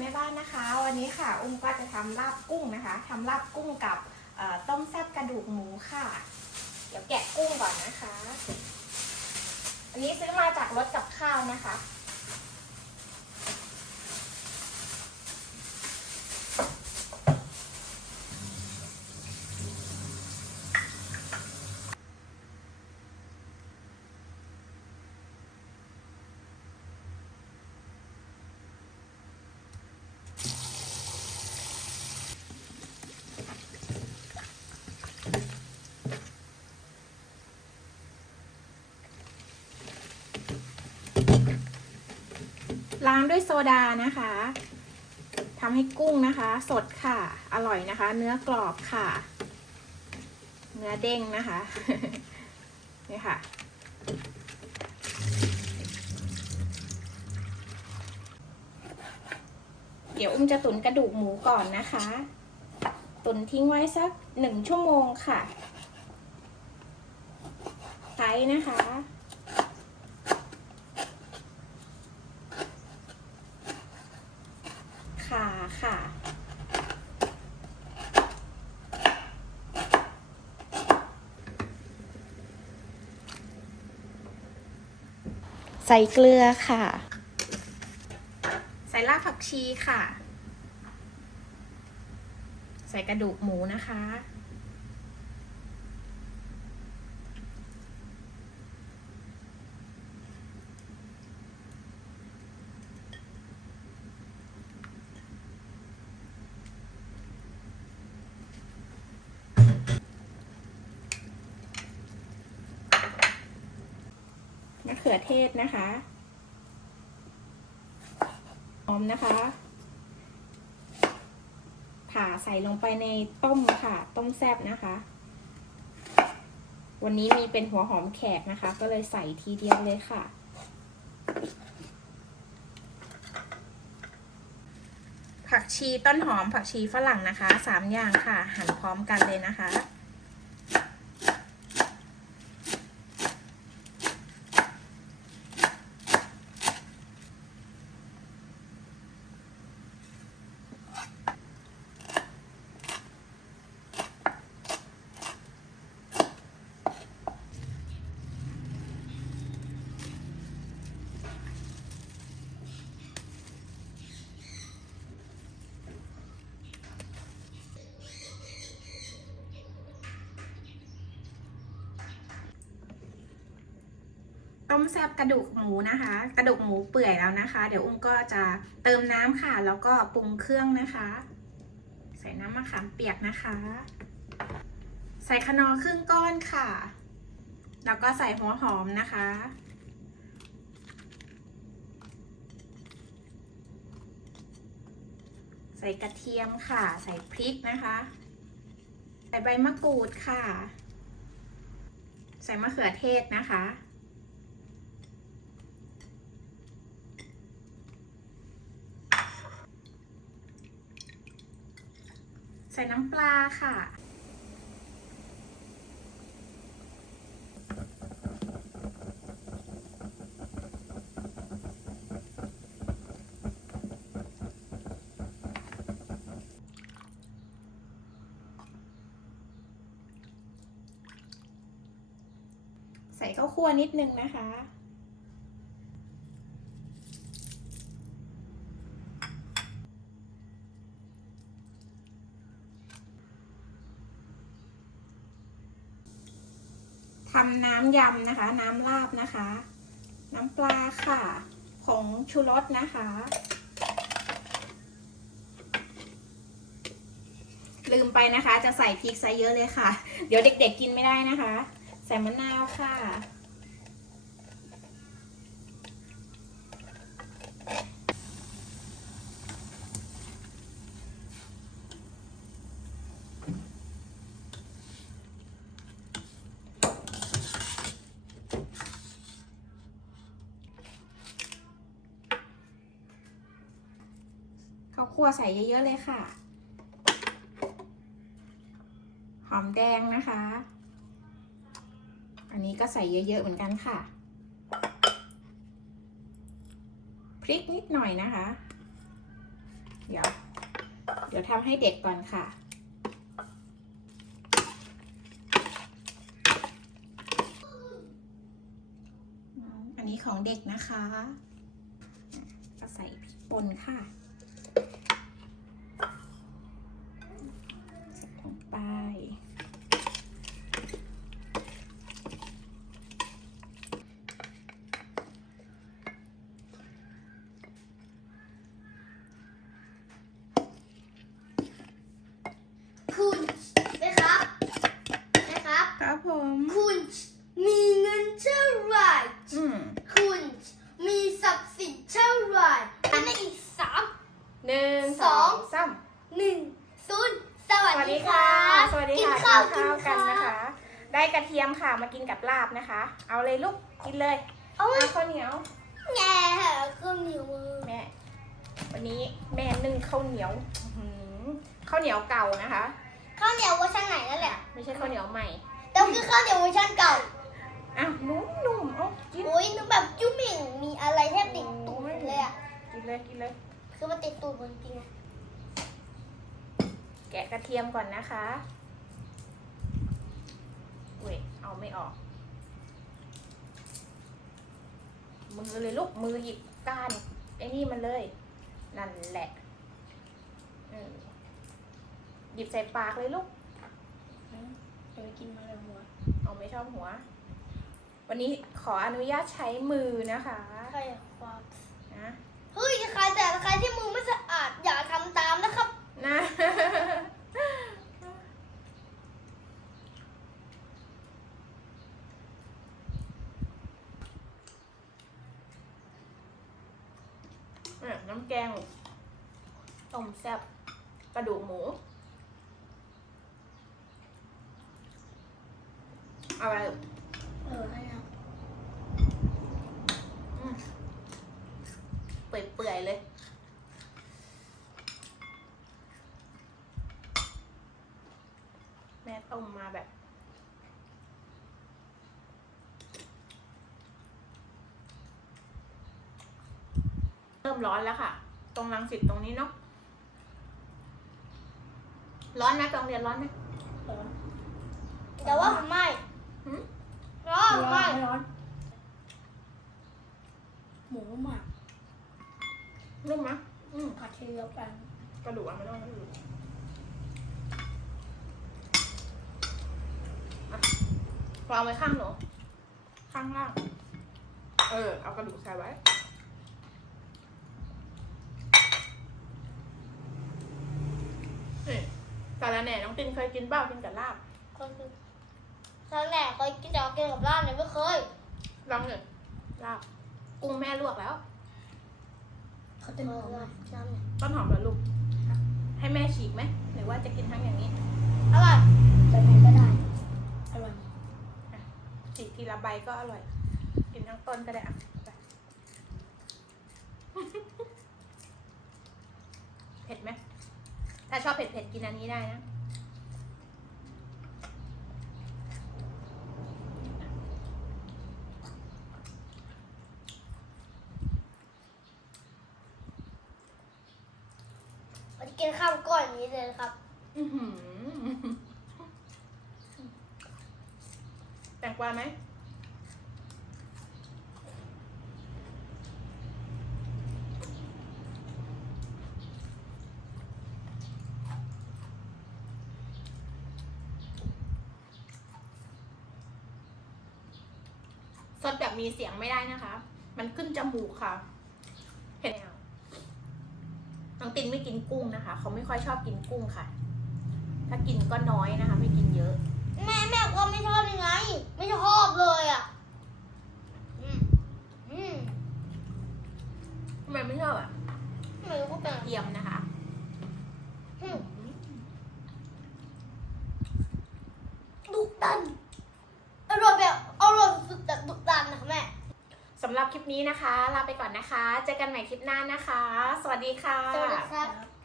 แม่บ้านนะคะ วันนี้ค่ะ อุ้มก็จะทำลาบกุ้งนะคะทำลาบกุ้งกับต้มแซ่บกระดูกหมูค่ะ เดี๋ยวแกะกุ้งก่อนนะคะ อันนี้ซื้อมาจากรถกับข้าวนะคะางด้วยโซดานะคะทำให้กุ้งนะคะ สดค่ะ อร่อยนะคะ เนื้อกรอบค่ะ เนื้อเด้งนะคะนี่ค่ะ เดี๋ยวอุ้มจะตุนกระดูกหมูก่อนนะคะ ตุนทิ้งไว้สักหนึ่งชั่วโมงค่ะใช้นะคะ ค่ะ ใส่เกลือค่ะ ใส่รากผักชีค่ะ ใส่กระดูกหมูนะคะะเขือเทศนะคะหอมนะคะผ่าใส่ลงไปในต้มค่ะ ต้มแซบนะคะ วันนี้มีเป็นหัวหอมแขกนะคะ ก็เลยใส่ทีเดียวเลยค่ะ ผักชีต้นหอมผักชีฝรั่งนะคะสามอย่างค่ะ หั่นพร้อมกันเลยนะคะ ต้มแซบกระดูกหมูนะคะ กระดูกหมูเปื่อยแล้วนะคะ เดี๋ยวอุ้มก็จะเติมน้ำค่ะ แล้วก็ปรุงเครื่องนะคะ ใส่น้ำมะขามเปียกนะคะ ใส่คนอครึ่งก้อนค่ะ แล้วก็ใส่หัวหอมนะคะใส่กระเทียมค่ะ ใส่พริกนะคะ ใส่ใบมะกรูดค่ะ ใส่มะเขือเทศนะคะ ใส่น้ำปลาค่ะ ใส่ข้าวคั่วนิดนึงนะคะ ทำน้ำยำนะคะ น้ำลาบนะคะ น้ำปลาค่ะ ผงชูรสนะคะ ลืมไปนะคะ จะใส่พริกใส่เยอะเลยค่ะ เดี๋ยวเด็กๆกินไม่ได้นะคะ ใส่มะนาวค่ะ ข้าวคั่วใส่เยอะ ๆ เลยค่ะ หอมแดงนะคะ อันนี้ก็ใส่เยอะ ๆ เหมือนกันค่ะ พริกนิดหน่อยนะคะ เดี๋ยว เดี๋ยวทำให้เด็กก่อนค่ะอันนี้ของเด็กนะคะ ก็ใส่พริกป่นค่ะใส่ลง ไปคุณนะครับนะครับ ครับผม คุณมีเงินเท่าไหร่อืมคุณมีทรัพย์สินเท่าไหร่อันนี้อีกสาม หนึ่งสอง สามหนึ่งศูนย์สสวัวัสสดีดีค่ะ ค่ะส วัสดีกินค่ะข้าวกินข้าวกันข้าวนะคะ ได้กระเทียมค่ะมากินกับลาบนะคะ เอาเลยลูกกินเลยเอาเอาข้าวเหนียว แง่เครื่องนิ้วมือแม่ วันนี้แม่นึ่งข้าวเหนียวอื้อหือข้าวเหนียวเก่านะคะ ข้าวเหนียวเวอร์ชันไหนนั่นแหละไม่ใช่ข้าวเหนียวใหม่แต่คือข้าวเหนียวเวอร์ชันเก่าอ้าวนุ่มนุ่มๆเอากิน โอ้ยนึกแบบจุ๊บหมิ่งมีอะไรแทบติดตูดเลยอะกินเลยกินเลย คือมันติดตูดบนจริงๆอะแกะกระเทียมก่อนนะคะ อุ้ยเอาไม่ออก มือเลยลูกมือหยิบก้านไอ้นี่มันเลย นั่นแหละเออหยิบใส่ปากเลยลูกจะไปกินมาเลยหัวเอาไม่ชอบหัว วันนี้ขออนุญาตใช้มือนะคะใครอะครับนะ เฮ้ยใครแต่ใครที่มือไม่สะอาดอย่าทำตามนะครับ นะ เนี่ยน้ำ แกงต้มแซ่บกระดูกหมูอะไรเออให้นะอืมเปื่อยๆเลยแม่ต้มมาแบบ เริ่มร้อนแล้วค่ะ ตรงรังสิตตรงนี้เนาะร้อนไหมตรงเรียนร้อนไหมแต่ว่าผมไม่หืมร้อนไม่ร้อนหมูหมักนุ่มไหมอืมกระเทียมแป้งกระดูกอะไม่ต้องกระดูกอะวางไว้ข้างหนูข้างล่าง เออ เอากระดูกใส่ไว้ นี่ สาระแหน่น้องตินเคยกินเปล่ากินกับลาบคนคือครั้งแรกเคยกินแต่ว่ากินกับร้านเนี่ยไม่เคยลองหนึ่งลาบกุ้งแม่ลวกแล้วเขาจะบอกว่าน้ำเนี่ยต้นหอมเหรอลูกให้แม่ฉีกไหมหรือว่าจะกินทั้งอย่างนี้อร่อยแบบไหนก็ได้อร่อยฉีกทีละใบก็อร่อย กินทั้งต้นก็ได้อะไปเผ็ดไหมถ้าชอบเผ็ดเผ็ดๆกินอันนี้ได้นะ มันกินข้าวก้อนอย่างนี้เลยนะครับ อื้อหือแตงกวาไหม ดแบบมีเสียงไม่ได้นะคะ มันขึ้นจมูกค่ะ เห็นไหมคะน้องตินไม่กินกุ้งนะคะ เขาไม่ค่อยชอบกินกุ้งค่ะ ถ้ากินก็น้อยนะคะ ไม่กินเยอะ แม่แม่ก็ไม่ชอบยังไง ไม่ชอบเลยอะอืมอืมทำไมไม่ชอบอะไม่รู้ก็เป็นเทียมนะคะ อืมดุดันอร่อยแบบอร่อยสุดแบบดุดันนะคะแม่ สำหรับคลิป นี้นะคะ ลาไปก่อนนะคะ เจอกันใหม่คลิปหน้านะคะ สวัสดีค่ะ สวัสดีครับ